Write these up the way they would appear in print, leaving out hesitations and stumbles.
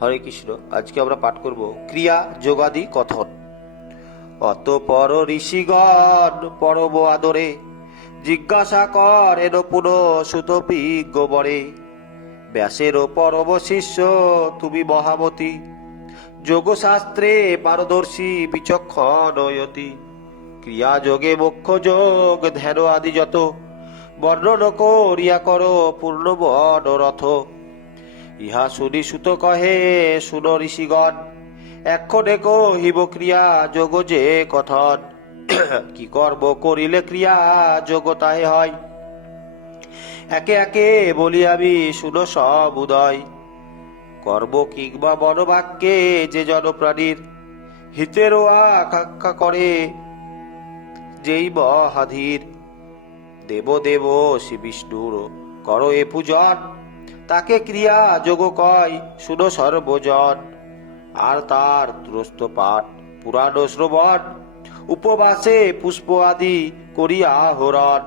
হরে কৃষ্ণ। আজকে আমরা পাঠ করব ক্রিয়া যোগাদি কথন। অতঃপর ঋষিগণ পরম আদরে জিজ্ঞাসা করেন পুনঃ সুতপিজ্ঞ বরে, ব্যাসের পরম শিষ্য তুমি মহামতি, যোগশাস্ত্রে পারদর্শী বিচক্ষণ অতি, ক্রিয়া যোগে মোক্ষ যোগ ধ্যান আদি যত, বর্ণন করিয়া করো পূর্ণ মনোরথ। ইহা শুনি সুত কহে শুনো ঋষিগণ, এক্ষণে কহিব ক্রিয়া যোগ যে কথন। কি কর্ম করিলে ক্রিয়া যোগ তাহে হয়, একে একে বলি আমি শুনো সব উদয়। কর্ম কিংবা মনোবাক্যে যে জনপ্রাণীর হিতেরও আকাঙ্ক্ষা করে যেই মহাধীর, দেব দেব শ্রী বিষ্ণুর করো এ পূজন, তাকে ক্রিয়া যোগ কয় শুনো সর্বজন। আর তার তুরস্ত পাঠ পুরাণ শ্রবণ, উপবাসে পুষ্প আদি করিয়া হরণ,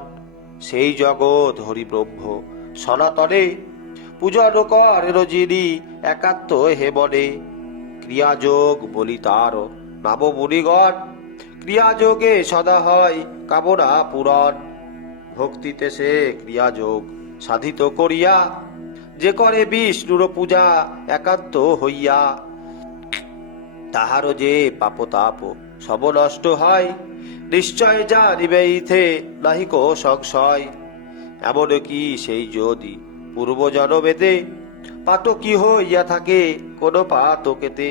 সেই জগৎ হরি ব্রহ্ম সনাতনে, পূজন করেন যিনি একাত্ম হে বনে। ক্রিয়াযোগ বলি তার নাম মুনিগণ, ক্রিয়াযোগে সদা হয় কামনা পূরণ। ভক্তিতে সে ক্রিয়াযোগ সাধিত করিয়া, যে করে বিষ্ণুর পূজা একান্ত হইয়া, তাহারও যে পাপ তাপ সব নষ্ট হয়, নিশ্চয় জানিবে ইথে নাহিক সংশয়। এমন কি সেই যদি পূর্ব জনমেতে পাতকি হইয়া থাকে কোন পাতকেতে,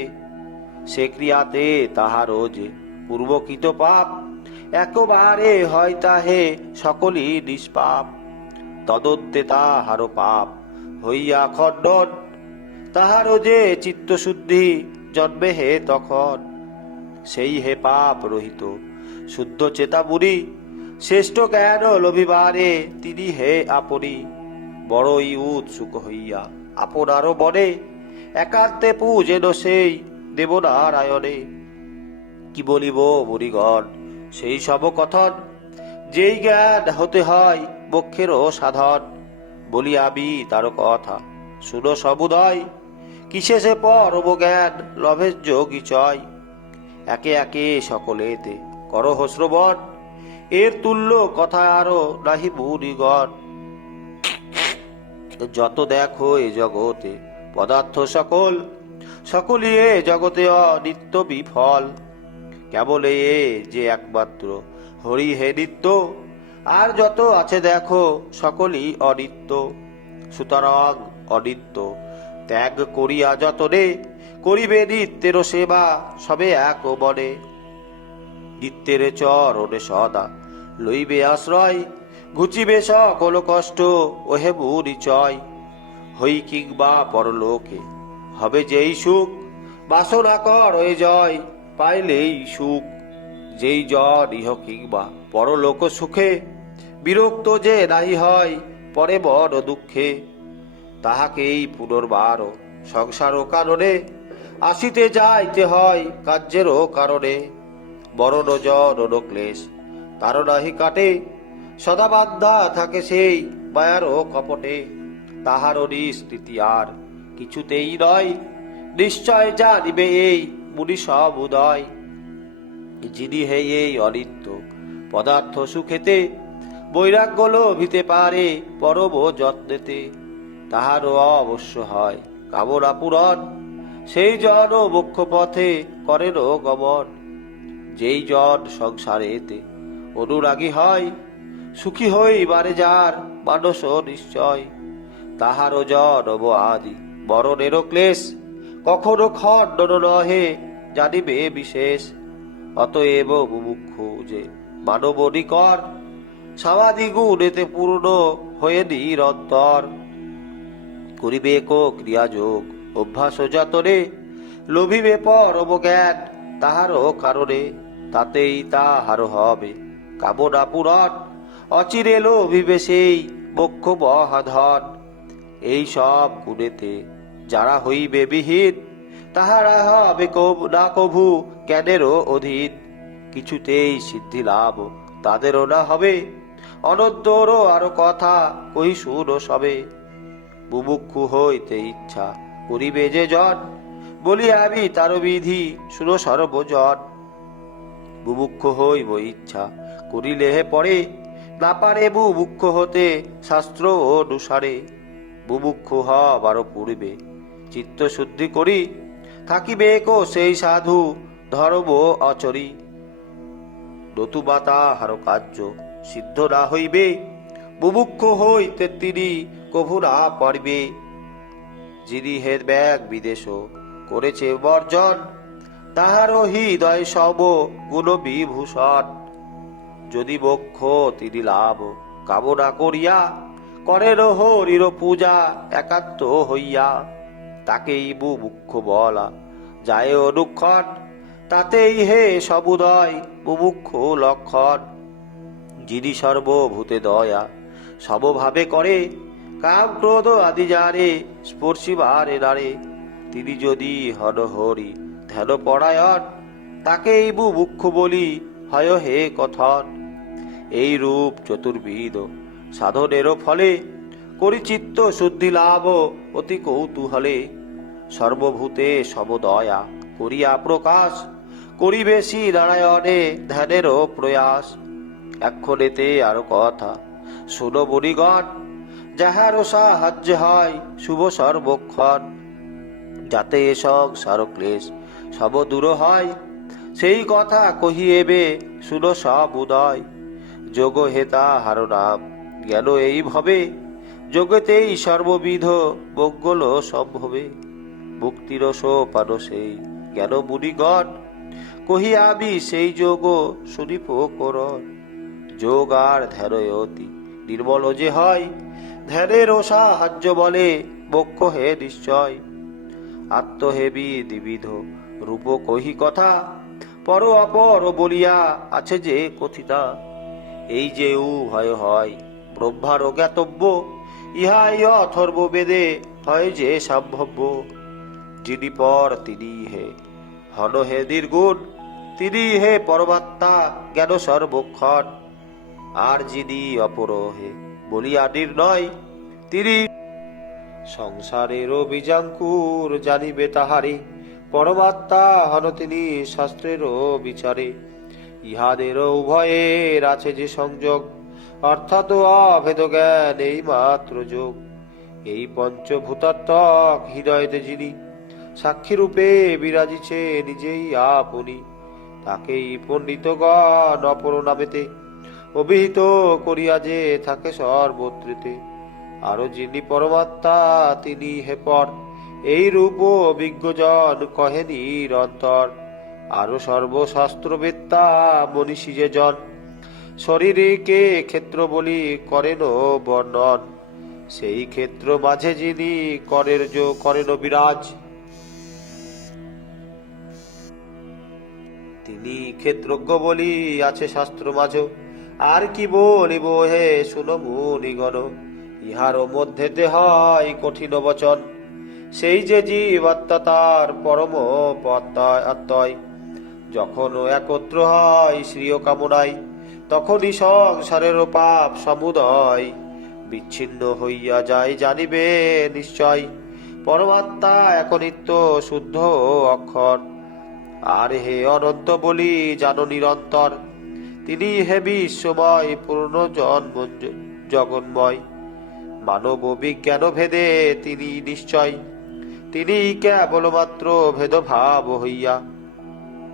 সে ক্রিয়াতে তাহারও যে পূর্বকৃত পাপ একবারে হয় তাহে সকলই নিষ্পাপ। তদন্তে তাহারও পাপ হইয়া খণ্ডন, তাহারও যে চিত্তশুদ্ধি জন্মে হে তখন। সেই হে পাপ রহিত শুদ্ধ চেতা মুনি, শ্রেষ্ঠ জ্ঞান লভিবারে তিনি হে আপনি। বড়ই উৎসুক হইয়া আপনারও মনে, একান্তে পূজেন সেই দেবনারায়ণে। কি বলিব মুনিগণ সেই সব কথন, যেই জ্ঞান হতে হয় মোক্ষেরও সাধন। বলি আমি তার কথা শুনো সমুদয়, কিসে সে পরম জ্ঞান লভের যোগী চয়। একে একে সকলেতে করহ শ্রবণ, এর তুল্য কথা আরো নাহি মুনিগণ। যত দেখো এ জগতে পদার্থ সকল, সকলই এ জগতে অনিত্য বিফল। কেবল এ যে একমাত্র হরি হে নিত্য, আর যত আছে দেখো সকলই অনিত্য। সুতরাং অনিত্য ত্যাগ করিয়া যতনে, করিবে নিত্যের সেবা সবে এক বনে। নিত্যের চরণে সদা লইবে আশ্রয়, ঘুচিবে সকল কষ্ট ওহে মুনিচয়। হই কিংবা পরলোকে হবে যেই সুখ, বাসনা কর এ জয় পাইলেই সুখ। যেই জন ইহ কিংবা পরলোক সুখে, বিরক্ত যে নাহি হয় পরে বড় দুঃখে, তাহাকেই পুনর্বার সংসার কারণে আসিতে যাইতে হয় কার্যেরও কারণে। বরণ জন ক্লেশ তার নাহি কাটে, সদা বান্ধা থাকে সেই মায়ারও কপটে। তাহারও নিষ্কৃতি আর কিছুতেই নয়, নিশ্চয় জানিবে এই মুনি সব উদয়। যিনি হে এই অনিত্য পদার্থ সুখেতে, বৈরাগ্য লোভিতে পারে পরম যত্নেতে, তাহারও অবশ্য হয় কামনা পূরণ। সেই জন মোক্ষ পথে করেন গমন। যেই জন সংসারেতে অনুরাগী হয়, সুখী হইবারে যার মানস নিশ্চয়। তাহারও জন্ম আদি মরণেরও ক্লেশ, কখনো খণ্ডন নহে জানিবে বিশেষ। অতএব মুমুক্ষু যে মানব নিকর, সমাধি গুণেতে পূর্ণ হয়ে নিরন্তর। করিবে কো ক্রিয়াযোগ অভ্যাস যতনে, লোভিবে পরম জ্ঞান তাহারও কারণে। তাতেই তাহার হবে কামনা পূরণ, অচিরে লোভিবে সেই মোক্ষ মহাধন। এই সব গুণেতে যারা হইবে বিহীন, তাহারা হবে না কভু জ্ঞানেরও অধীন। কিছুতেই সিদ্ধি লাভ তাদেরও না হবে, অনন্তরও আরো কথা কহি শুনো সবে। মুমুক্ষু হইতে ইচ্ছা করিবে যে জন, বলি আমি তার বিধি শুনো সর্বজন। বুভুক্ষ হইব ইচ্ছা করিলে পরে, না পারে বুভুক্ষ হতে শাস্ত্র অনুসারে। বুভুক্ষ হবার পূর্বে চিত্ত শুদ্ধি করি, থাকিবে কো সেই সাধু ধর্ম অচরি। নতুবা তাহার কার্য সিদ্ধ না হইবে, বুভুক্ষ হইতে তিনি কভু না পারবে। যিনি হেদ ব্যাগ বিদেশ করেছে বর্জন, তাহারও হৃদয় সব গুণ বিভূষণ। যদি বক্ষ তিনি লাভ কামনা করিয়া, করেন হরির পূজা একান্ত হইয়া। তাকেই বুভুক্ষ বলা যায় অনুক্ষণ, তাতেই হে সবুদয় বুভুক্ষ লক্ষণ। যিনি সর্বভূতে দয়া সমভাবে করে, কাম ক্রোধ আদি যারে স্পর্শিবারে নারে। তিনি যদি হন হরি ধ্যান পরায়ণ, তাকেই বুভুক্ষ বলি হয় হে কথন। এই রূপ চতুর্বিধ সাধনেরও ফলে, করি চিত্ত শুদ্ধি লাভ অতি কৌতূহলে। সর্বভূতে সমদয়া করিয়া প্রকাশ, করি বেশি নারায়ণে ধ্যানেরও প্রয়াস। এক্ষণেতে আরো কথা শুনো বনিগণ, যাহারও সাহায্য হয় শুভ সর্বক্ষণ। যাতে সংসার ক্লেশ সব দূর হয়, সেই কথা কহিয়েবে শুনো সব উদয়। যোগ হেতা হার নাম জ্ঞান এই ভবে, যোগেতেই সর্ববিধ মঙ্গল সম্ভবে। মুক্তির সোপান সেই জ্ঞান মুনিগণ, কহি আমি সেই যোগ শুনিপ করণ। যোগ আর ধ্যান অতি নির্মল যে হয়, ধ্যানের সাহায্য বলে মোক্ষ হে নিশ্চয়। আত্মহেবি দ্বিবিধ রূপ কহি কথা, পর অপর বলিয়া আছে যে কথিতা। এই যে উভয় হয় ব্রহ্মার জ্ঞাতব্য, ইহাই অথর্ব বেদে হয় যে সম্ভব্য। যিনি পর তিনি হে হন হে নির্গুণ, তিনি হে পরমাত্মা জ্ঞান সর্বক্ষণ। আর যিনি অপর হে বলিয়া নির্ণয়, তিনি সংসারের বীজাঙ্কুর জানিবে তাহারে। পরমাত্মা হন তিনি শাস্ত্রের বিচারে। ইহাদের উভয়ের আছে যে সংযোগ, অর্থাৎ অভেদ জ্ঞান এই মাত্র যোগ। এই পঞ্চভূতাত্মক হৃদয়তে যিনি সাক্ষী রূপে বিরাজিছে নিজেই আপনি, তাকেই পণ্ডিতগণ অপর নামেতে অভিহিত করিয়া যে থাকে সর্বত্রেতে। আরো যিনি পরমাত্মা তিনি হে পর, এই রূপ বিজ্ঞজন কহে নিরন্তর। আরো সর্বশাস্ত্রবেত্তা মনীষী যে জন, শরীরকে ক্ষেত্র বলি করেন বর্ণন। সেই ক্ষেত্র মাঝে যিনি করেন বিরাজ, তিনি ক্ষেত্রজ্ঞ বলি আছে শাস্ত্র মাঝ। আর কি বলিব হে শুনো মুনিগণ, ইহারও মধ্যেতে হয় কঠিন বচন। সেই যে জীবাত্মা তার পরম আত্ময়, যখন একত্র হয় শ্রীয় কামনায়, তখনই সংসারের পাপ সমুদয় বিচ্ছিন্ন হইয়া যায় জানিবে নিশ্চয়। পরমাত্মা এক নিত্য শুদ্ধ অক্ষর, আর হে অনন্ত বলি জানো নিরন্তর। তিনি হে বিশ্বময় পূর্ণ জগন্ময়, মানব বিজ্ঞান ভেদে তিনি নিশ্চয়। তিনি কেবলমাত্র ভেদভাব হইয়া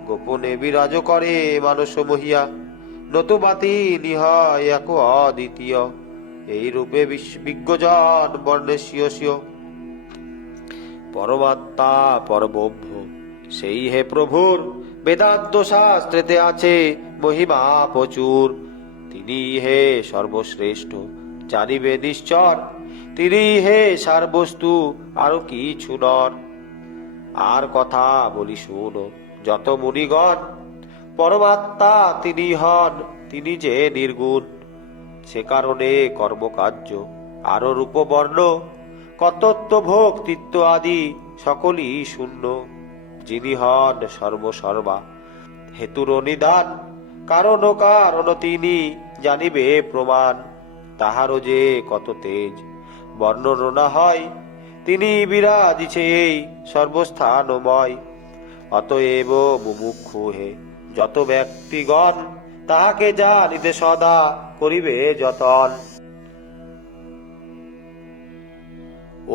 গোপনে বিরাজ করে মানস মহিয়া। নতুবা তিনি হয় এক অদ্বিতীয়, এই রূপে বিজ্ঞজন বর্ণে স্বীয় স্বীয়। পরমাত্মা পরব্রহ্ম সেই হে প্রভুর, বেদান্ত শাস্ত্রেতে আছে মহিমা প্রচুর। তিনি হে সর্বশ্রেষ্ঠ জানিবে নিশ্চর, তিনি হে সারবস্তু আরো কিছু নর। আর কথা বলি শুনো যত মুনিগণ, পরমাত্মা তিনি হন তিনি যে নির্গুণ। সে কারণে কর্মকার্য আরো রূপবর্ণ, কর্তৃত্ব ভোক্তৃত্ব আদি সকলই শূন্য। যিনি হন সর্বসর্বা হেতুর নিদান, কারণ কারণ তিনি জানিবে প্রমাণ। তাহারও যে কত তেজ বর্ণনা হয়, তিনি বিরাজিছে এই সর্বস্থানময়। অতএব মুমুক্ষু হে যত ব্যক্তিগণ, তাহাকে জানিতে সদা করিবে যতন।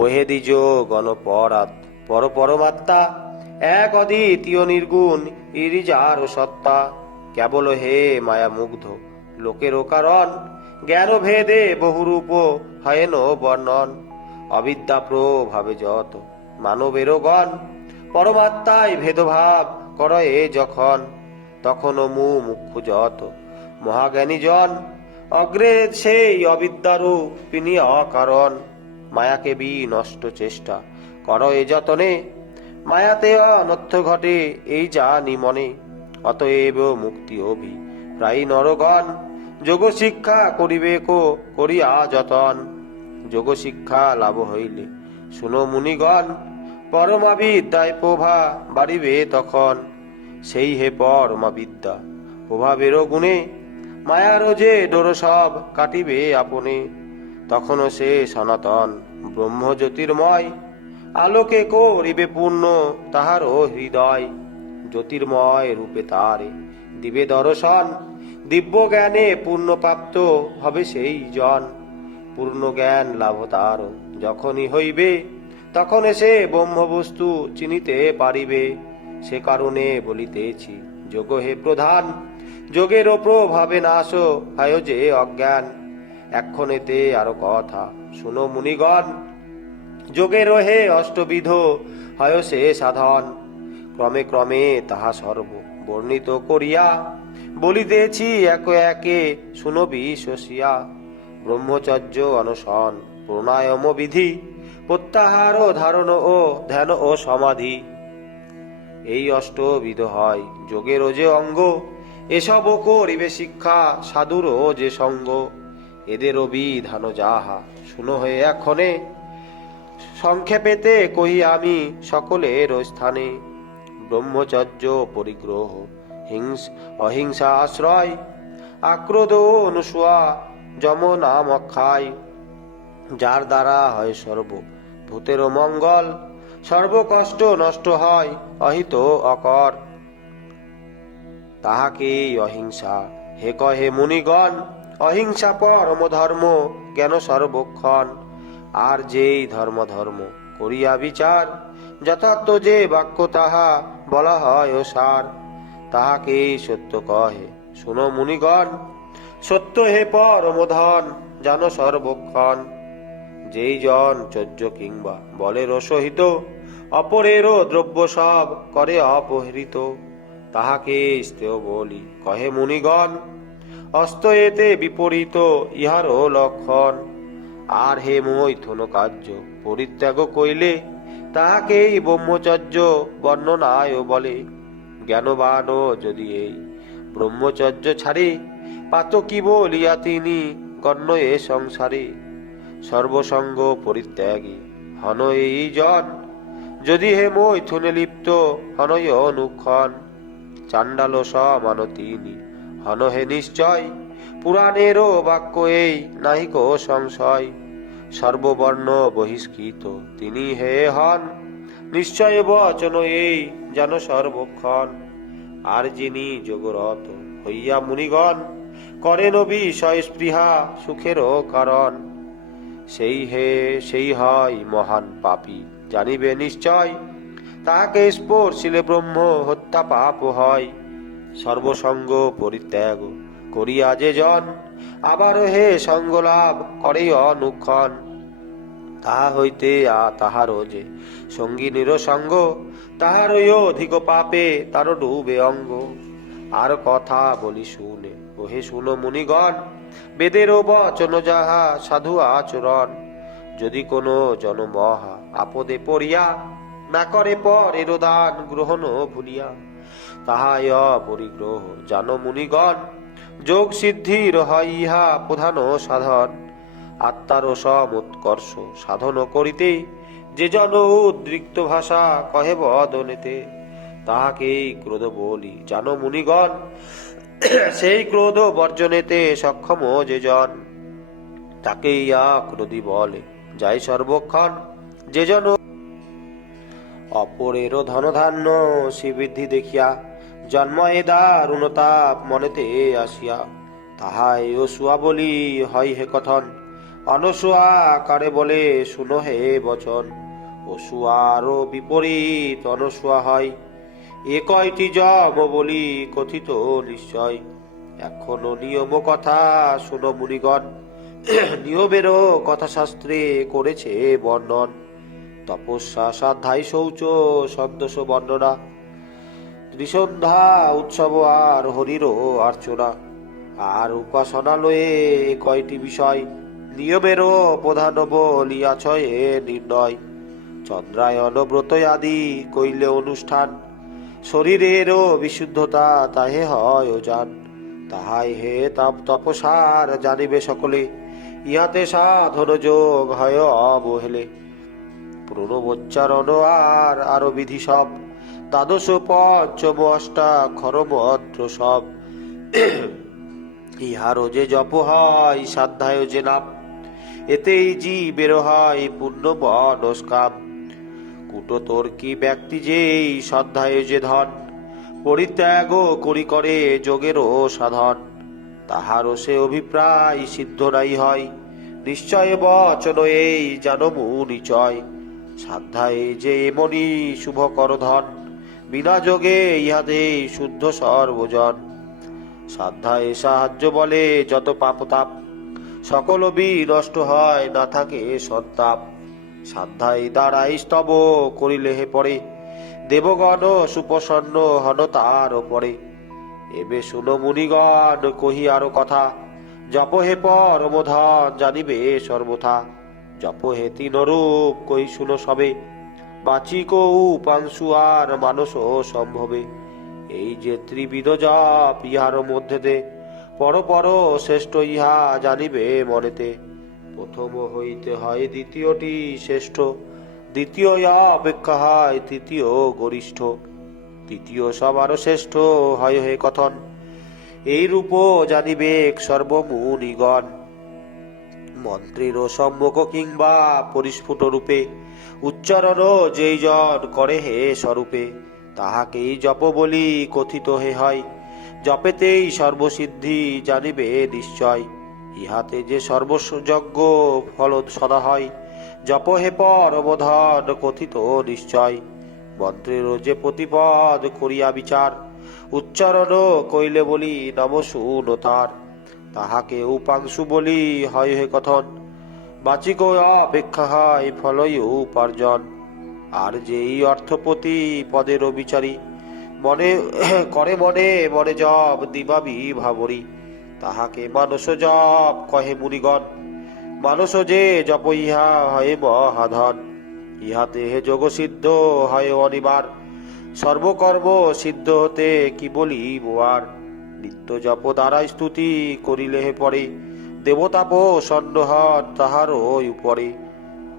ওহে দ্বিজ গণপরাৎ পর পরমাত্মা, এক অদ্বিতীয় নির্গুণ ইরিজার সত্তা। কেবল হে মায়া মুগ্ধ লোকের কারণ, জ্ঞান ভেদে বহুরূপ হয়েন বর্ণন। অবিদ্যা প্রভাবে যত মানবের গণ, পরমাত্মায় ভেদভাব করয়ে যখন। তখন মুমুক্ষু যত মহাজ্ঞানী জন, অগ্রে সেই অবিদ্যারূপিণী অকারণ। মায়াকে বিনষ্ট চেষ্টা করয়ে যতনে, মায়াতে অনর্থ ঘটে এই জানি মনে। অতএব মুক্তি অভি প্রায় নরগণ, যোগ শিক্ষা করিবে করিয়া যতন। যোগ শিক্ষা লাভ হইলে শুনো মুনিগণ, পরমা বিদ্যায় প্রভা বাড়িবে তখন। সেই হে পরমা বিদ্যা প্রভাবের গুণে, মায়ার যে ডোর সব কাটিবে আপনে। তখনও সে সনাতন ব্রহ্ম জ্যোতির্ময়, আলোকে করিবে পূর্ণ তাহারও হৃদয়। জ্যোতির্ময় রূপে তারে দিবে দর্শন, দিব্য জ্ঞানে পূর্ণ প্রাপ্ত হবে সেই জন। পূর্ণ জ্ঞান লাভ তার যখনই হইবে, তখন সে ব্রহ্মবস্তু চিনিতে পারিবে। সে কারণে বলিতেছি যোগ হে প্রধান, যোগের প্রভাবে নাশ হয় যে অজ্ঞান। এক্ষণেতে আরো কথা শুনো মুনিগণ, যোগের হে অষ্টবিধ হয় সে সাধন। ক্রমে ক্রমে তাহা সর্ব বর্ণিত করিয়া, বলিতেছি একে একে শুনো বিশ্বসিয়া। ব্রহ্মচর্য অনশন প্রাণায়াম বিধি, প্রত্যাহার ধারণ ও ধ্যান ও সমাধি। এই অষ্টবিধ হয় যোগের যে অঙ্গ, এসব করিবে শিক্ষা সাধুর যে সঙ্গ। এদের বিধান যাহা শুনো হয়ে এক্ষণে, সংক্ষেপেতে কহি আমি সকলের স্থানে। ব্রহ্মচর্য পরিগ্রহ, অহিংসা আশ্রয়, আক্রোধ অনুসূয়া, যম নাম অক্ষয়। যার দ্বারা হয় সর্ব ভূতের মঙ্গল, সর্ব কষ্ট নষ্ট হয় অহিত অকর। তাহাকেই অহিংসা হে কহে মুনিগণ, অহিংসা পরম ধর্ম জ্ঞান সর্বক্ষণ। আর যেই ধর্ম ধর্ম করিয়া বিচার, যথার্থ যে বাক্য তাহা বলা হয় ও সার। তাহাকেই সত্য কহে শুনো মুনিগণ, সত্য হে পরম ধন জানো সর্বক্ষণ। যেই জন চর্য কিংবা বলের সহিত, অপরেরও দ্রব্য সব করে অপহৃত। তাহাকে স্তেয় বলি কহে মুনিগণ, অস্ত এতে বিপরীত ইহারও লক্ষণ। আর হে মৈথুন কার্য পরিত্যাগ কইলে, তাহাকেই ব্রহ্মচর্য বর্ণনায় বলে। জ্ঞানবান যদি এই ব্রহ্মচর্য ছাড়ে, পাত কি বলিয়া তিনি গণ্য এ সংসারে। সর্বসঙ্গ পরিত্যাগী হন এই জন, যদি হে মৈথুনে লিপ্ত হনয় অনুক্ষণ। চাণ্ডাল সমান তিনি হন হে নিশ্চয়, পুরাণেরও বাক্য এই নাহিক সংশয়। সর্ববর্ণ বহিষ্কৃত তিনি হে হন, নিশ্চয় বচন এই যেন সর্বক্ষণ। আর যিনি যোগরত হইয়া মুনিগণ, করেন বিষয় স্পৃহা সুখেরও কারণ। সেই হয় মহান পাপী জানিবে নিশ্চয়, তাহাকে স্পর্শিলে ব্রহ্ম হত্যা পাপ হয়। সর্বসঙ্গ পরিত্যাগ করিয়া যে জন, আবার হে সঙ্গ লাভ করে অনুক্ষণ। তাহা হইতে তাহারও যে সঙ্গী নিরসঙ্গ, তাহারই অধিক পাপে তার ডুবে অঙ্গ। আর কথা বলি শুনে ওহে শুনো মুনিগণ, বেদেরও বচন যাহা সাধু আচরণ। যদি কোনো জন মহা আপদে পড়িয়া, না করে পরের দান গ্রহণ ভুলিয়া, তাহায় পরিগ্রহ জানো মুনিগণ। যোগ সিদ্ধির হয় ইহা প্রধান সাধন। আত্মার সমুৎকর্ষ সাধন করিতে, যে জন উদ্রিক্ত ভাষা কহে বদনেতে, তাহাকেই ক্রোধ বলি জানো মুনিগণ। সেই ক্রোধ বর্জনেতে সক্ষম যে জন, তাকেই ক্রোধী বলে যাই সর্বক্ষণ। যে জন অপরেরও ধনধান্য শ্রীবৃদ্ধি দেখিয়া জন্ময়ে দারুণতাপ মনেতে আসিয়া তাহাই অসুয়া বলি হয় হে কথন অনসুয়া কারে বলে শুনো হে বচন অসুয়ারও বিপরীত অনসুয়া হয় এ কয়টি যম বলি কথিত নিশ্চয় এখনো নিয়ম কথা শুনো মুনিগণ নিয়মেরও কথাশাস্ত্রে করেছে বর্ণন তপস্যা সাধ্যায় শৌচ সন্তোষ বর্ণনা ত্রিসন্ধ্যা উৎসব আর হরিরও অর্চনা আর উপাসনালয়ে কয়টি বিষয় নিয়মেরও প্রধান বলিয়াছয়ে নির্ণয় চন্দ্রায়ন ব্রত আদি কইলে অনুষ্ঠান শরীরেরও বিশুদ্ধতা তাহে হয় ওজান তাহাই হে তপসার জানিবে সকলে ইহাতে সাধন যোগ হয় অবহেলে প্রণবোচ্চারণ আর আরো বিধি সব দ্বাদশ পঞ্চম অষ্টাক্ষর মন্ত্র সব ইহারও যে জপ হয় সাধ্যায় যে নাম এতেই জীবের হয় পূর্ণ মনস্কাম কুটতর্কী ব্যক্তি যেই শ্রদ্ধায় যে ধন পরিত্যাগ করি করে যোগেরও সাধন তাহারও সে অভিপ্রায় সিদ্ধ নাই হয় নিশ্চয় বচন এই জানমু নিচয় সাধ্যায় যে এমনি শুভ কর ধন বিনা যোগে ইহাতে শুদ্ধ সর্বজন সাধ্যায় সাহায্য বলে যত পাপতাপ সকল বিনষ্ট হয় না থাকে সন্তাপ সাধ্যায় দ্বারাই স্তব করিলে হে পরে দেবগণ সুপ্রসন্ন হন তার পরে এবে শুনো মুনিগণ কহি আরো কথা জপ হে পরমধন জানিবে সর্বথা জপ হে তিন রূপ কহি শুনো সবে বাচিক উপাংশু আর মানস সম্ভবে এই যে ত্রিবিধ জপ ইহার মধ্যে দে পর পর শ্রেষ্ঠ ইহা জানিবে মনেতে প্রথম হইতে হয় দ্বিতীয়টি শ্রেষ্ঠ দ্বিতীয় অপেক্ষা হয় তৃতীয় গরিষ্ঠ তৃতীয় সবার শ্রেষ্ঠ হয় হে কথন এই রূপ জানিবে সর্বমুনিগণ মন্ত্রের সম্মুখ কিংবা পরিস্ফুট রূপে উচ্চারণ যেই জন করে হে স্বরূপে তাহাকেই জপ বলি কথিত হে হয় জপেতেই সর্বসিদ্ধি জানিবে নিশ্চয় ইহাতে যে সর্বযজ্ঞ ফল সদা হয় জপ হে পরমধন কথিত নিশ্চয় মন্ত্রের যে প্রতিপদ করিয়া বিচার উচ্চারণ কইলে বলি নম শুনো তার তাহাকে উপাংশু বলি হয় হে কথন বাচিক অপেক্ষা হয় ফলই উপার্জন আর যেই অর্থপতি পদের বিচারী মনে করে মনে মনে জপ দিবাবি ভাবরি তাহাকে মানস জপ কহে মুনিগণ মানস যে জপ ইহা হয় মহাধন ইহাতে হে যোগ সিদ্ধ হয় অনিবার সর্বকর্ম সিদ্ধ হতে কি বলি বোয়ার নিত্য জপ দ্বারা স্তুতি করিলে হে পরে দেবতাপ সন্ন হন তাহারও উপরে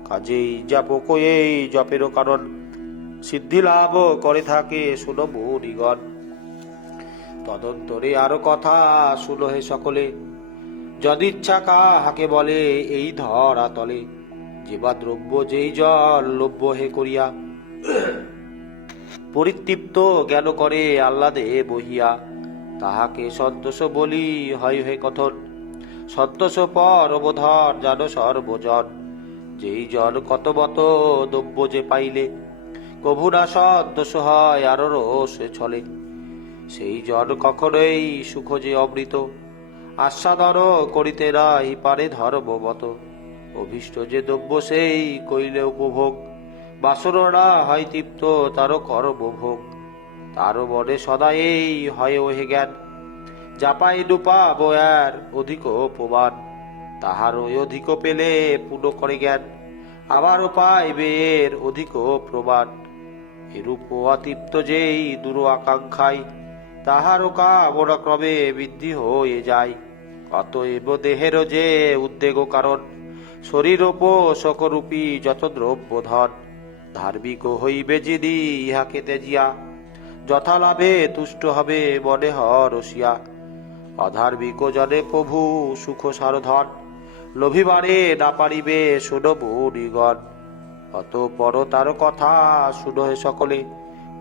কাজেই জাপক এই জপেরও কারণ সিদ্ধি লাভ করে থাকে শুনো মুনিগণ তদন্তরে আরো কথা শুনো হে সকলে যদিচ্ছা কাহাকে বলে এই ধরা তলে যেবা দ্রব্য যেই জল লভ্য হে করিয়া পরিতৃপ্ত জ্ঞান করে আহ্লাদে বহিয়া তাহাকে সন্তোষ বলি হয় হে কথন সন্তোষ পরমধন জানো সর্বজন যেই জন কত মত দ্রব্য যে পাইলে কভু না সন্তোষ হয় আরো রোষে ছলে সেই জন কখনোই সুখ যে অমৃত আস্বাদন করিতে নাই পারে ধর্মমত অভীষ্ট যে দ্রব্য সেই কইলে উপভোগ বাসনা হয় তৃপ্ত তারও কর্মভোগ তারও মনে সদা এই হয় ওহে জ্ঞান যাপাই ডুপা বয়ার অধিক প্রমাণ তাহার ওই অধিক পেলে পূর্ণ করে জ্ঞান আবারও পাইবে এর অধিক প্রমাণ এরূপ অতৃপ্ত যেই দূর আকাঙ্ক্ষায় তাহারও কামনা ক্রমে বৃদ্ধি হয়ে যায় অতএব দেহের যে উদ্বেগ কারণ শরীর পোষকরূপী যত দ্রব্য ধন ধার্মিক হইবে যিনি ইহাকে তেজিয়া যথালাভে তুষ্ট হবে মনে হরসিয়া অধার্মিক জনে প্রভু সুখ সারধন লোভিবারে না পারিবে শোনো মুনিগণ অতঃপর তার কথা শুনো হে সকলে,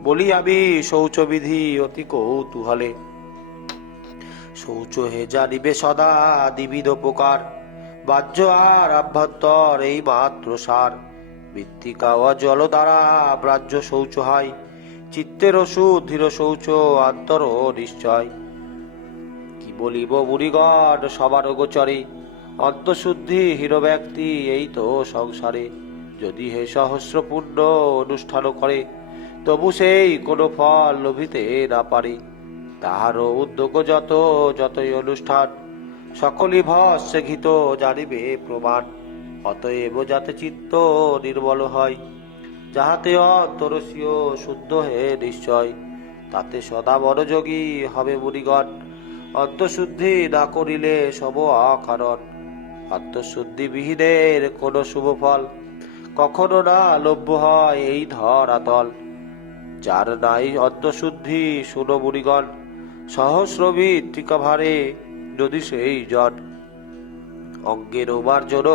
বলি আমি শৌচবিধি অতি কৌতূহলে। শৌচ হে জানিবে সদা দ্বিবিধ প্রকার, বাহ্য আর আভ্যন্তর এই মাত্র সার। মৃত্তিকা ও জল দ্বারা ব্রাহ্য শৌচ হয়, চিত্তের অশুদ্ধির শৌচ আন্তর নিশ্চয়। কি বলিব মুনিগণ সবার গোচরে, অন্তঃশুদ্ধি হীন ব্যক্তি এই তো সংসারে। যদি হে সহস্র পুণ্য অনুষ্ঠান করে, তবু সেই কোনো ফল লভিতে না পারে। তাহারও উদ্যোগ যত যতই অনুষ্ঠান, সকলই ভস্যে ঘিত জানিবে প্রমাণ। অতএব যাতে চিত্ত নির্মল হয়, যাহাতে অন্তরসীয় শুদ্ধ হে নিশ্চয়, তাতে সদা মনোযোগী হবে মুনিগণ। অন্তঃশুদ্ধি না করিলে সম অকারণ, আত্মশুদ্ধি বিহীনের কোন শুভ ফল কখনো না লভ্য হয় এই ধরাতল। যার নাই অন্তঃশুদ্ধি শুনো মুনিগণ, সহস্র মৃত্তিকা ভারে যদি সেই জন। অঙ্গের মার্জন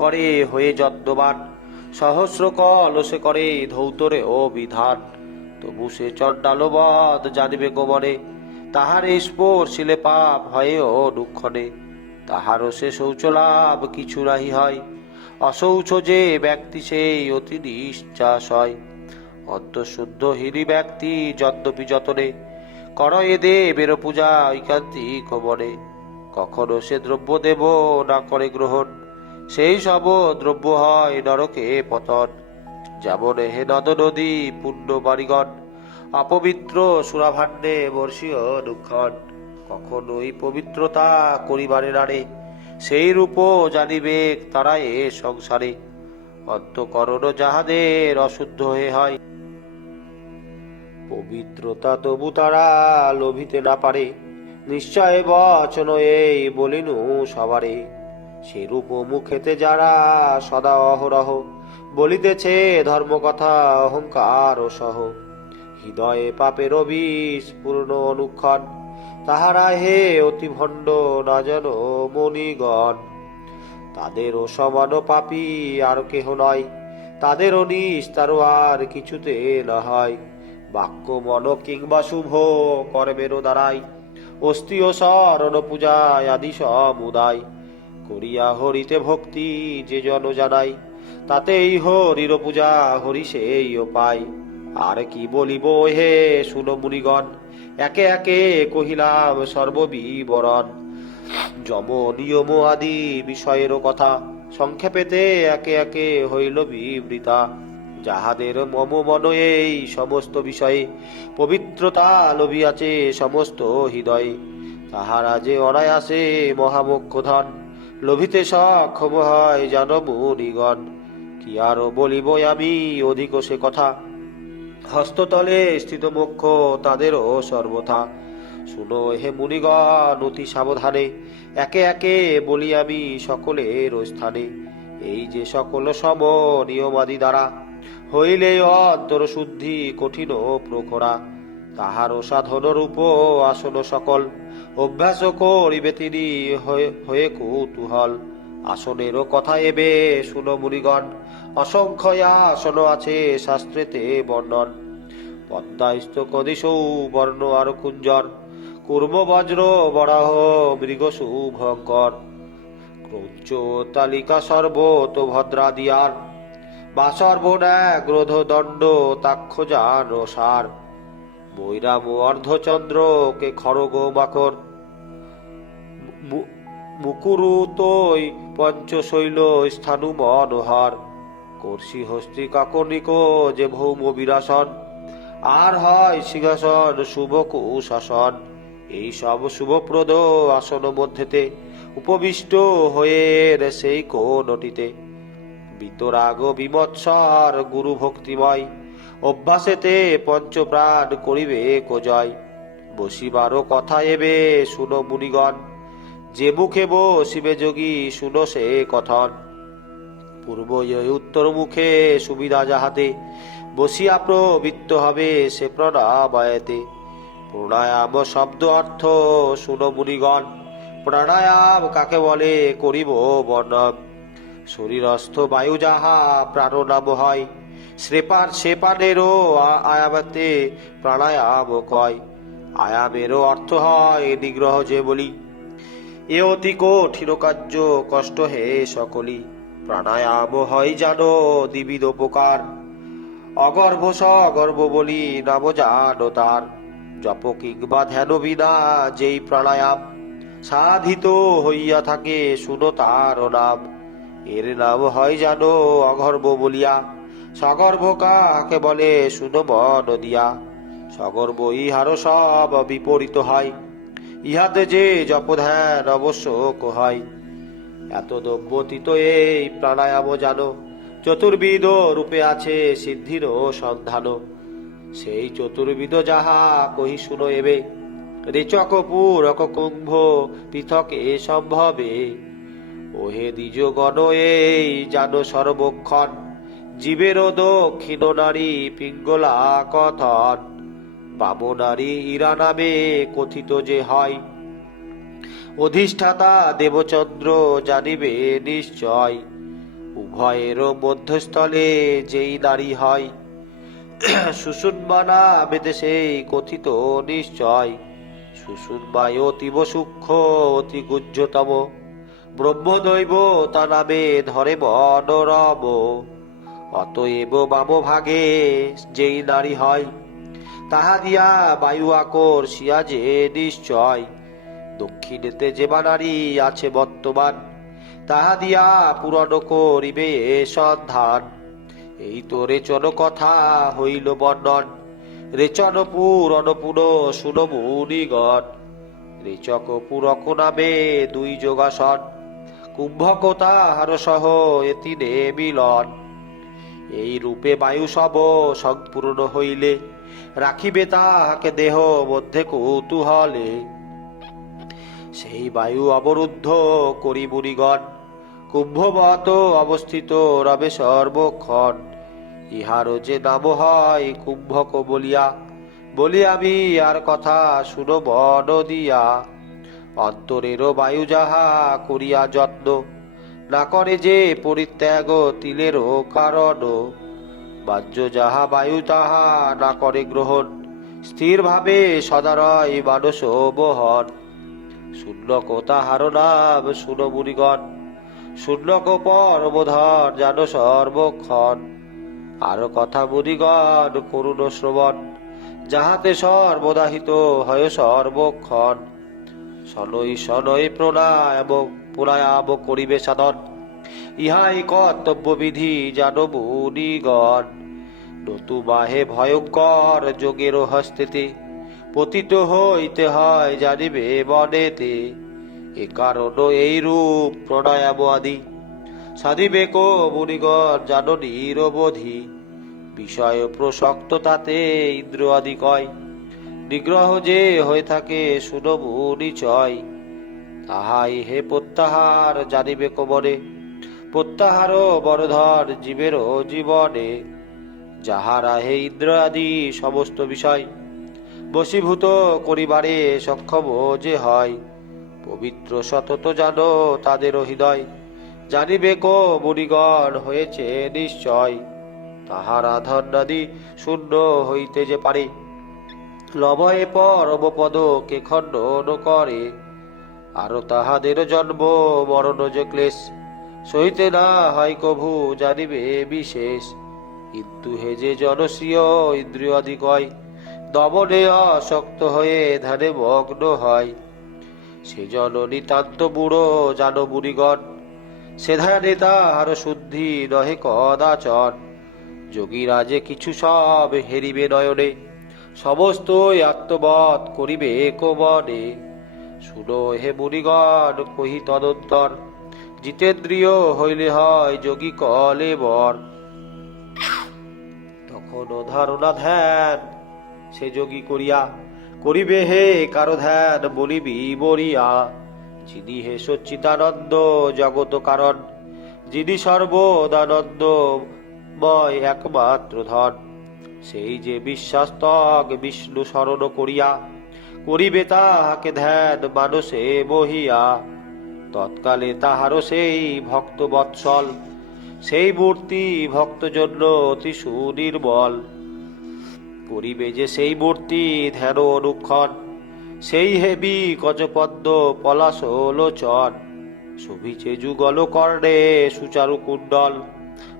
করে হয়ে যত্নবান, সহস্র কলসে করে ধৌতরে ও বিধান। তবু সে চণ্ডালবধ জানিবে গোমনে, তাহার স্পর্শিলে পাপ হয় ও দুঃখনে। তাহারও সে শৌচ লাভ কিছু নাহি হয়, অশৌচ যে ব্যক্তি সেই অতি নিশ্চাস হয়। অন্তঃশুদ্ধহীনী ব্যক্তি যদ্যপি যতনে, কর এ দেবের পূজা ঐকান্তিক মনে। কখনো সে দ্রব্য দেব না করে গ্রহণ, সেই সব দ্রব্য হয় নরকে পতন। যেমন হে নদ নদী পুণ্য বাড়িগণ, অপবিত্র সুরাভাণ্ডে বর্ষীয় দুঃখন। কখনোই পবিত্রতা করিবারে নারে, সেই রূপ জানিবে তারা এ সংসারে। অন্তঃকরণ যাহাদের অশুদ্ধ হয়ে হয়, পবিত্রতা তবু তারা লোভিতে না পারে। নিশ্চয় বচন এই বলিনু সবারে, সেরূপ মুখেতে যারা সদা অহরহ বলিতেছে ধর্মকথা অহংকার ও সহ। হৃদয়ে পাপের বিষ পূর্ণ অনুক্ষণ, তাহারা হে অতি ভণ্ড না যেন মণিগণ। তাদেরও সমান পাপী আর কেহ নয়, তাদেরও নিস্তার আর কিছুতে না হয়। বাক্য মন কিংবা শুভ কর্মেরও দ্বারাই, অস্থি ও শরণ পূজায় আদি সমুদায়। করিয়া হরিতে ভক্তি যে জন জানাই, তাতেই হরির পূজা হরি সেই পায়। আর কি বলিব হে শুনো মুনিগণ, একে একে কহিলাম সর্ববিবরণ। যম নিয়ম আদি বিষয়ের কথা সংক্ষেপেতে একে একে হইল বিবৃতা। যাহাদের মম মন এই সমস্ত বিষয়ে, পবিত্রতা লভিয়াছে সমস্ত হৃদয়ে, তাহারা যে অনায়াসে মহামোক্ষ ধন লভিতে সক্ষম হয় জানো মুনিগণ। কি আর বলিব আমি অধিক সে কথা, হস্ততলে স্থিত মোক্ষ তাদেরও সর্বথা। শুনো হে মুনিগণ অতি সাবধানে, একে একে বলি আমি সকলের স্থানে। এই যে সকল সম নিয়মাদি দ্বারা হইলে অন্তর শুদ্ধি কঠিন প্রখরা, তাহার সাধন রূপ আসন সকল অভ্যাস করিবে তিনি হয়ে কৌতূহল। আসনেরও কথা এবে শুনো মুনিগণ, অসংখ্য আসন আছে শাস্ত্রেতে বর্ণন। পদ্মাস্ত কদিশৌ বর্ণ আর কুঞ্জর, কুর্ম বজ্র বরাহ মৃগ শুভঙ্কর। ক্রৌঞ্চ তালিকা সর্বত ভদ্রাদিয়ার, বা সর্বন্যাগ্রোধ দণ্ড তাক্ষ জান সার। বৈরাম অর্ধচন্দ্র কে খড়গ মাকর, মুকুরুতৈ পঞ্চশৈল স্থানু মনোহর। কর্ষি হস্তি কাকনিক যে ভৌম বিরাসন, আর হয় সিংহাসন শুভ কুশাসন। এই সব শুভপ্রদ আসন মধ্যেতে উপবিষ্ট হয়ে সেই কোনটিতে, বিতরাগ বিমৎসর গুরু ভক্তিময়, অভ্যাসেতে পঞ্চপ্রাণ করিবে কোজয়। বসিবারও কথা এবে শুনো মুনিগণ, যে মুখে বসিবে যোগী শুনো সে কথন। পূর্ব উত্তর মুখে সুবিধা যাহাতে, বসিয়া প্রবৃত্ত হবে সে প্রণামায়েতে। প্রাণায়াম শব্দ অর্থ শুনো মুনিগণ, প্রাণায়াম কাকে বলে করিব বর্ণন। শরীরস্থ বায়ু যাহা প্রাণনাম হয়, শ্রেপার সেপানেরও আয়ামতে প্রাণায়াম কয়। আয়ামেরও অর্থ হয় নিগ্রহ যে বলি, এ অতি কঠিন কার্য কষ্ট হে সকলি। প্রাণায়াম হয় জানো দ্বিবিধ উপকার, অগর্ভ সগর্ভ বলি নাম জানো তার। জপ কিংবা ধ্যান বিনা যেই প্রাণায়াম সাধিত হইয়া থাকে, শুনো তার নাম। এর নাম হয় জানো অগর্ভ বলিয়া, সগর্ভ কাকে বলে শুনো মন দিয়া। সগর্ভ ইহার সব বিপরীত হয়, ইহাতে যে জপ ধ্যান আবশ্যক হয়। এত দ্রব্যতীত এই প্রাণায়াম জানো, চতুর্বিধ রূপে আছে সিদ্ধির সন্ধান। সেই চতুর্বিধ যাহা কহি শুনো এবে, রেচক পূরক কুম্ভ পৃথক এ সম্ভবে। ওহে দ্বিজগণ এই জানো সর্বক্ষণ, জীবের দক্ষিণ নারী পিঙ্গলা কথন। বাম নারী ইরা নামে কথিত যে হয়, অধিষ্ঠাতা দেবচন্দ্র জানিবে নিশ্চয়। উভয়ের মধ্যস্থলে যেই নারী হয়, সুষুম্না নামেতে সেই কথিত নিশ্চয়। সুষুম্নায় অতীব সূক্ষ্ম অতি গুহ্যতম, ব্রহ্মদৈব তা নামে ধরে মনোরম। অতএব বাম ভাগে যেই নারী হয়, তাহা দিয়া বায়ু আকর্ষিয়া যে নিশ্চয়। দক্ষিণেতে যে বা নারী আছে বর্তমান, তাহা দিয়া পূরণ করিবে সন্ধান। এই তো রেচন কথা হইল বর্ণন, রেচন পূরণ পুন শুনো মুনিগণ। রেচক পূরক নামে দুই যোগাসন, কুম্ভক তাহার সহ এতিনে মিলন। এই রূপে বায়ু সব সম্পূর্ণ হইলে, রাখিবে তাহাকে দেহ মধ্যে কৌতূহলে। সেই বায়ু অবরুদ্ধ করি মুনিগণ, কুম্ভবত অবস্থিত রবে সর্বক্ষণ। ইহার যে নাম হয় কুম্ভক বলিয়া, বলি আমি আর কথা শুনো মন দিয়া। অন্তরেরও বায়ু যাহা করিয়া যত্ন, না করে যে পরিত্যাগ তিলেরও কারণ। বাহ্য যাহা বায়ু তাহা না করে গ্রহণ, স্থির ভাবে সদা রয় মানস বহন। শূন্যক তাহার নাম শুনো মুনিগণ, শূন্যক পরমধন জানো সর্বক্ষণ। আর কথা মুনিগণ করুণ শ্রবণ, যাহাতে সর্বদাহিত হয় সর্বক্ষণ। শনৈ শনৈ প্রণায়াম প্রণায়াম করিবে সাধন, ইহাই কর্তব্য বিধি জানো মুনিগণ। নতুবা হে ভয়ঙ্কর যোগের হস্তেতে, পতিত হইতে হয় জানিবে মনেতে। এ কারণ এই রূপ প্রাণায়াম আদি, সাধিবে কো মুনিগণ জানো নিরবধি। বিষয় প্রসক্ত তাতে ইন্দ্র আদি কয়, নিগ্রহ যে হয়ে থাকে শুনো মুনিচয়। তাহাই হে প্রত্যাহার জানিবে কবনে, প্রত্যাহার বড়ধর জীবের জীবনে। যাহারা হে ইন্দ্র আদি সমস্ত বিষয়, বশীভূত করিবারে সক্ষম যে হয়। পবিত্র সতত জানো তাদের হৃদয়, জানিবে কো মুনিগণ হয়েছে নিশ্চয়। তাহারা ধন্যাদি শূন্য হইতে যে পারে, লভয়ে পরম পদ কে খণ্ডন করে। আরো তাহাদের জন্ম মরণ যে ক্লেশ, সইতে না হয় কভু জানিবে বিশেষ। কিন্তু হে যে জনশ্রিয় ইন্দ্রিয় আদি কয়, দমনে আসক্ত হয়ে ধ্যানে মগ্ন হয়। সে জন নিতান্ত বুড়ো জানো মুনিগণ, সে ধ্যানে তাহার শুদ্ধি নহে কদাচন। যোগীরা যে কিছু সব হেরিবে নয়নে, সমস্ত আত্মবৎ করিবে কোমনে। শুনো হে মুনিগণ কহি তদন্তর, জিতেন্দ্রিয় হইলে হয় যোগী কলে বর। তখন ধারণা ধ্যান সে যোগী করিয়া, করিবে হে কারো ধ্যান বলিবি বরিয়া। যিনি হে সচ্চিদানন্দ জগত কারণ, যিনি সর্বদানন্দময় একমাত্র ধন। সেই যে বিশ্বাস্তক বিষ্ণু স্মরণ করিয়া, করিবে তাহাকে ধ্যান মানসে বহিয়া। তৎকালে তাহারও সেই ভক্ত বৎসল, সেই মূর্তি ভক্ত জন্য অতি সুনির্মল। করিবে যে সেই মূর্তি ধ্যান অনুক্ষণ, সেই হেবি কচপদ্ম পলাশ লোচন। শোভিছে যুগল কর্ণে সুচারু কুণ্ডল,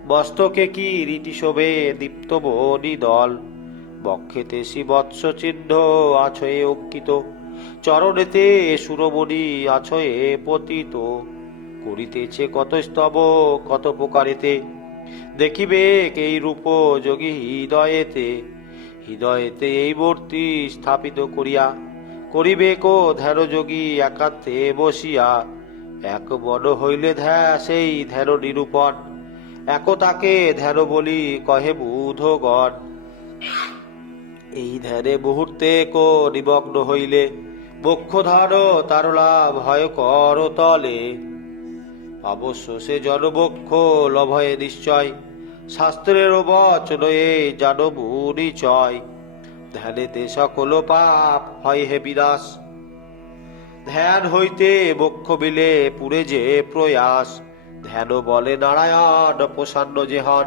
মস্তকে কি রীতি শোভে দীপ্ত বনি দল। বক্ষেতে শিবৎস চিহ্ন আছয়ে অঙ্কিত, চরণেতে সুরমণি আছয়ে পতিত। করিতেছে কত স্তব কত প্রকারেতে, দেখিবে এই রূপ যোগী হৃদয়েতে। হৃদয়েতে এই মূর্তি স্থাপিত করিয়া, করিবে কো ধ্যান যোগী একান্তে বসিয়া। এক মন হইলে ধ্যান সেই ধ্যান নিরূপণ, এক তাকে ধ্যান বলি কহে বুধগণ। এই ধ্যানে মুহূর্তে কো নিমগ্ন হইলে, বক্ষধার তার লাভ হয় কর তলে। অবশ্য সে জনবক্ষ লভয়ে নিশ্চয়, শাস্ত্রের বচন এ জানবু নিচয়। ধ্যানেতে সকল পাপ হয় হে বিনাশ, ধ্যান হইতে বক্ষ বিলে পুরে যে প্রয়াস। ধ্যান বলে নারায়ণ প্রসন্ন যে হন,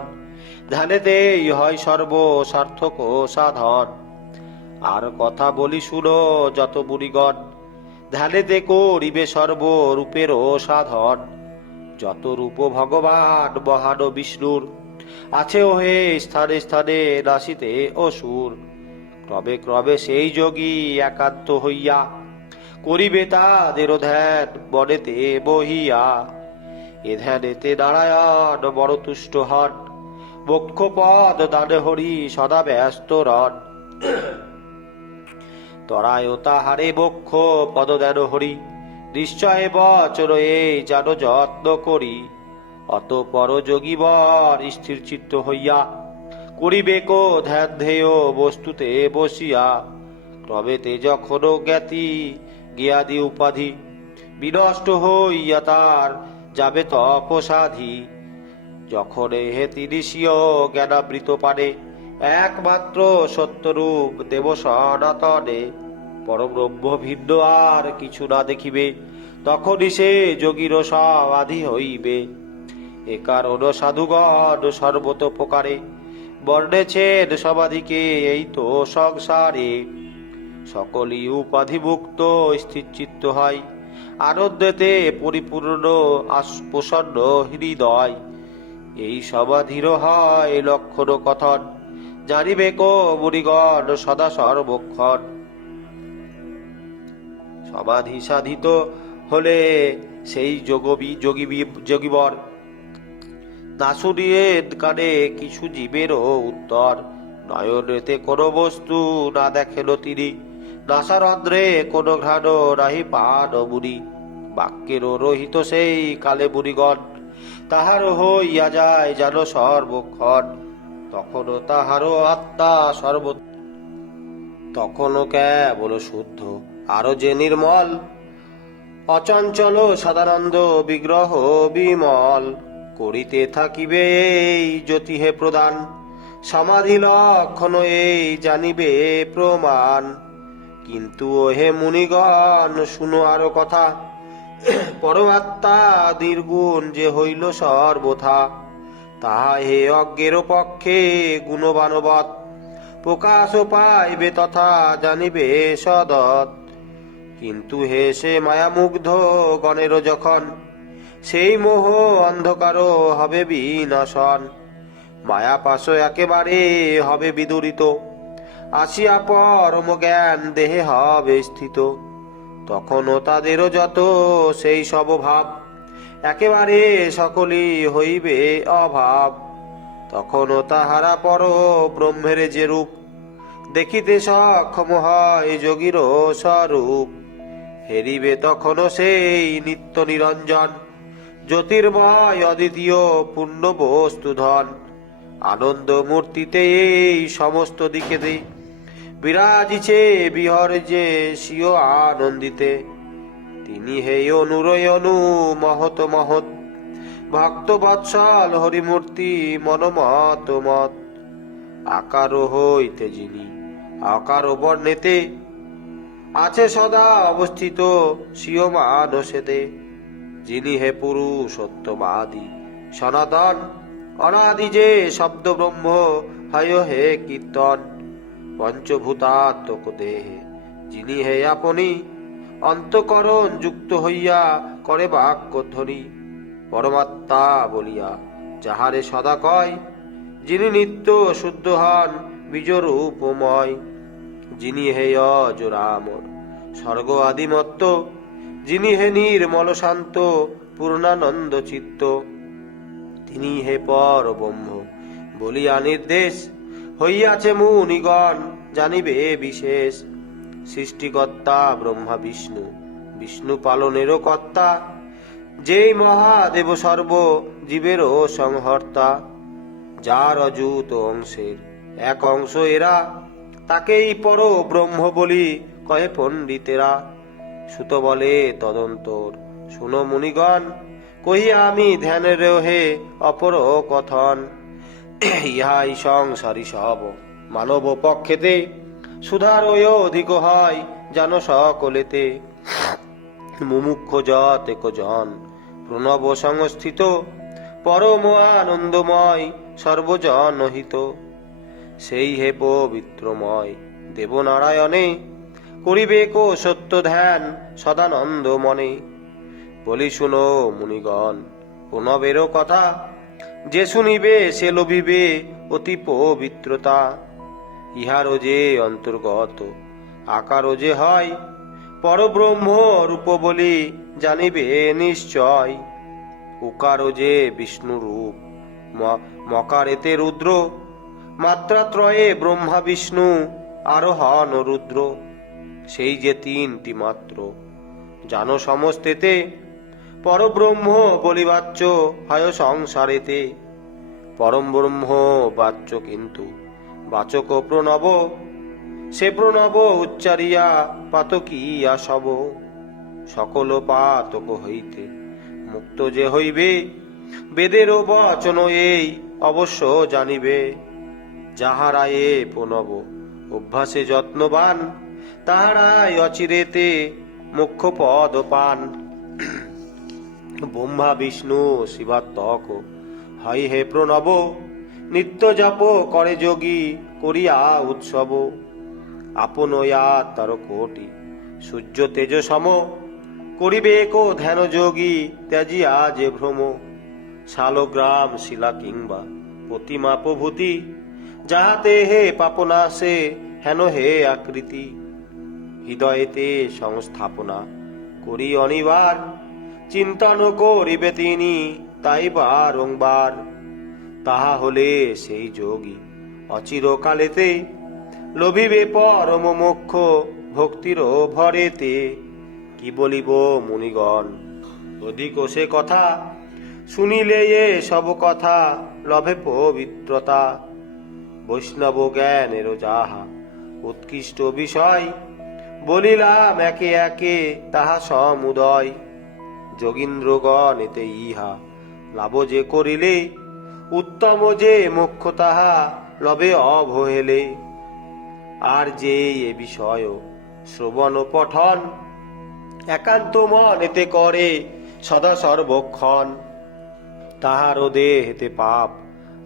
ধ্যানেতেই হয় সর্ব সার্থক সাধন। আর কথা বলি শুনো যত মুনিগণ, ধ্যানেতে করিবে সর্ব রূপেরও সাধন। যত রূপ ভগবান মহান বিষ্ণুর, আছে ওহে স্থানে স্থানে নাসিতে অসুর। ক্রমে ক্রমে সেই যোগী একান্ত হইয়া, করিবে তাদের ধ্যান মনেতে বহিয়া। এ ধ্যানেতে নারায়ণ বড় তুষ্ট হন, বক্ষপদ দানে হরি সদা ব্যস্ত রন। তরায় তাহারে বক্ষ পদ দেন হরি, নিশ্চয় বচন এই যেন যত্ন করি। অতঃপর যোগীবর স্থির চিত্ত হইয়া, করিবে কো ধ্যান ধ্যেয় বস্তুতে বসিয়া। ক্রমেতে যখন জ্ঞাতি জ্ঞাদি উপাধি, বিনষ্ট হইয়া তার যাবে তপসাধি। যখন হে তিনি স্বীয় জ্ঞানাবৃত পানে, একমাত্র সত্যরূপ দেব সনাতনে। পরব্রহ্ম ভিন্ন আর কিছু না দেখিবে, তখনই সে যোগীর সমাধি হইবে। এ কারণ সাধুগণ সর্বত প্রকারে, বর্ণেছেন সমাধিকে এই তো সংসারে। সকলই উপাধিমুক্ত স্থির চিত্ত হয়, আনন্দেতে পরিপূর্ণ প্রসন্ন হৃদয়। এই সমাধির হয় লক্ষণ কথন, জানিবে কো মুনিগণ সদা সর্বক্ষণ। সমাধি সাধিত হলে সেই যোগীবর, না শুনিয়ে কানে কিছু জীবেরও উত্তর। নয়নেতে কোনো বস্তু না দেখেন তিনি, নাসারন্ধ্রে কোনো ঘ্রাণ নাহি পান মুনি। বাক্যেরও রহিত সেই কালে মুনিগণ, তাহার হইয়া যায় যেন সর্বক্ষণ। তখনও তাহারও আত্মা তখনও কেবল শুদ্ধ আরো যে নির্মল, অচঞ্চল সদানন্দ বিগ্রহ বিমল। করিতে থাকিবে এই জ্যোতি হে প্রদান, সমাধি লক্ষণ এই জানিবে প্রমাণ। কিন্তু হে মুনিগণ শুনো আরো কথা, পরমাত্মা নির্গুণ যে হইল সর্বথা। তাহা হে অজ্ঞের পক্ষে গুণবানবৎ, প্রকাশ পাইবে তথা জানিবে সদৎ। কিন্তু হে সে মায়ামুগ্ধ গণের যখন, সেই মোহ অন্ধকার হবে বিনাশন। মায়া পাশ একেবারে হবে বিদূরিত, আসিয়া পরম জ্ঞান দেহে হবে স্থিত। তখনও তাদেরও যত সেই সব ভাব, একেবারে সকলই হইবে অভাব। তখনও তাহারা পর ব্রহ্মের যে রূপ, দেখিতে সক্ষম হয় যোগীর স্বরূপ। হেরিবে তখনও সেই নিত্য নিরঞ্জন, জ্যোতির্ময় অদ্বিতীয় পূর্ণ বস্তুধন। আনন্দ মূর্তিতে এই সমস্ত দিকেতে, বিরাজিছে বিহর যে স্বীয় আনন্দিতে। তিনি হে অনুরয়নু মহত মহৎ, ভক্ত বৎসল হরিমূর্তি মনোমত মত। আকার হইতে যিনি আকার বর্ণেতে, আছে সদা অবস্থিত স্বীয় মানসেতে। যিনি হে পুরুষোত্তমাদি সনাতন, অনাদি যে শব্দ ব্রহ্ম হয় হে কীর্তন। পঞ্চভূতাত্মক দেহে যিনি হে আপনি, অন্তঃকরণ যুক্ত হইয়া করে বাক্যধ্বনি। পরমাত্মা বলিয়া যাহারে সদা কয়, যিনি নিত্য শুদ্ধ হন বীজরূপময়। যিনি হে অজরামর স্বর্গ আদিমত্ত, যিনি হে নির্মল শান্ত পূর্ণানন্দ চিত্ত। তিনি হে পর ব্রহ্ম বলিয়া নির্দেশ, হইয়াছে মুনিগণ জানিবে বিশেষ। সৃষ্টিকর্তা ব্রহ্মা বিষ্ণু, বিষ্ণু পালনেরও কর্তা, যেই মহাদেব সর্ব জীবেরও সংহর্তা। যার অযুত অংশের এক অংশ এরা, তাকেই পর ব্রহ্ম বলি কহে পণ্ডিতেরা। সুত বলে তদন্তর শুনো মুনিগণ, কহিয়া আমি ধ্যানের হে অপর কথন। ইহাই সংসারী সব মানব পক্ষেতে, সুধার অধিক হয় জানো সকলেতে। মুমুক্ষ যতেক জন প্রণব সংস্থিত, পরম আনন্দময় সর্বজনহিত। সেই হে পবিত্রময় দেবনারায়ণে, করিবে কো সত্য ধ্যান সদানন্দ মনে। বলি শুনো মুনিগণ প্রণবেরও কথা, যে শুনিবে সে লভিবে অতি পবিত্রতা। ইহারও যে অন্তর্গত আকারও যে হয়, পরব্রহ্ম রূপ বলি জানিবে নিশ্চয়। উকারও যে বিষ্ণু রূপ, মকারেতে রুদ্র, মাত্রাত্রয়ে ব্রহ্মা বিষ্ণু আরোহণ রুদ্র। সেই যে তিনটি মাত্র জানো সমস্তেতে, পরব্রহ্ম বলিবাচ্য হয় সংসারেতে। পরম ব্রহ্ম বাচ্য কিন্তু বাচক প্রণব, সে প্রণব উচ্চারিয়া পাতকিয়া সব। সকল পাতক হইতে মুক্ত যে হইবে, বেদেরও বচন এই অবশ্য জানিবে। যাহারা এ প্রণব অভ্যাসে যত্নবান, তাহারাই অচিরেতে মুখ্য পদ পান। ব্রহ্মা বিষ্ণু শিবাত্মক হয় হে প্রণব, নিত্য জাপ করে যোগী করিয়া উৎসব। আপনয়া তার কোটি সূর্য তেজ সম, করিবে কো ধ্যান যোগী ত্যাজিয়া যে ভ্রম। শালগ্রাম শিলা কিংবা প্রতিমা প্রভূতি, যাহাতে হে পাপনাশে হেন হে আকৃতি। হৃদয়েতে সংস্থাপনা করি অনিবার, চিন্তন করিবে তিনি তাই বারংবার। তাহা হলে সেই যোগী অচিরকালেতে, লভিবে পরম মোক্ষ ভক্তির ভরেতে। কি বলিব মুনিগণ অধিক সে কথা, শুনিলে এ সব কথা লভে পবিত্রতা। বৈষ্ণব জ্ঞানের যাহা উৎকৃষ্ট বিষয়, বলিলাম একে একে তাহা সমুদয়। যোগীন্দ্রগণ এতে ইহা লাভ যে করিলে, উত্তম যে মোক্ষ তাহা লবে অবহেলে। আর যে এ বিষয় শ্রবণ পঠন, একান্ত মনেতে করে সদা সর্বক্ষণ। তাহারও দেহেতে পাপ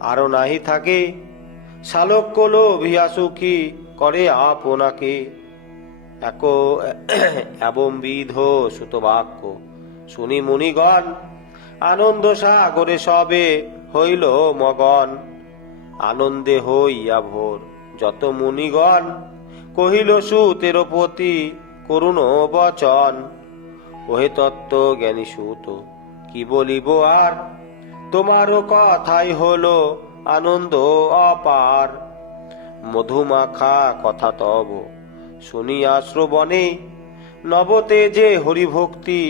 আরো নাহি থাকে, শালক্য লোভিয়া সুখী করে আপনাকে। এবং বিধ সুতবাক্য শুনি মুনিগণ, আনন্দ সাগরে সবে হইল মগন। আনন্দে হইয়া ভোর যত মুনিগণ, কহিল সুতের প্রতি করুণ বচন। ওহে তত্ত্ব জ্ঞানী সুত কি বলিব আর, তোমারও কথাই হলো আনন্দ অপার। মধুমাখা কথা তব শুনিয়া শ্রবণে, নবতে যে হরিভক্তি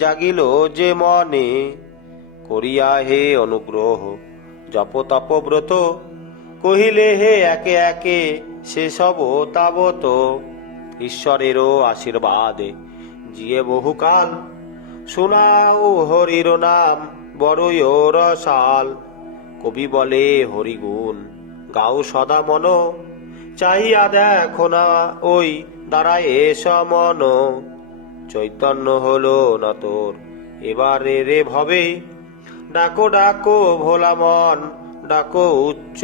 জাগিল যে মনে। করিয়া হে অনুগ্রহ জপ তপ ব্রত, কহিলে হে একে একে সে সব তাবত। ঈশ্বরেরও আশীর্বাদে জিয়ে বহুকাল, শোনাও হরির নাম বড়ই রসাল। কবি বলে হরিগুণ গাও সদা মন, চাহিয়া দেখো না ওই দাঁড়ায় সমন। চৈতন্য হলো না তোর এবারে রে ভবে ডাকো ডাকো ভোলা মন, ডাকো উচ্চ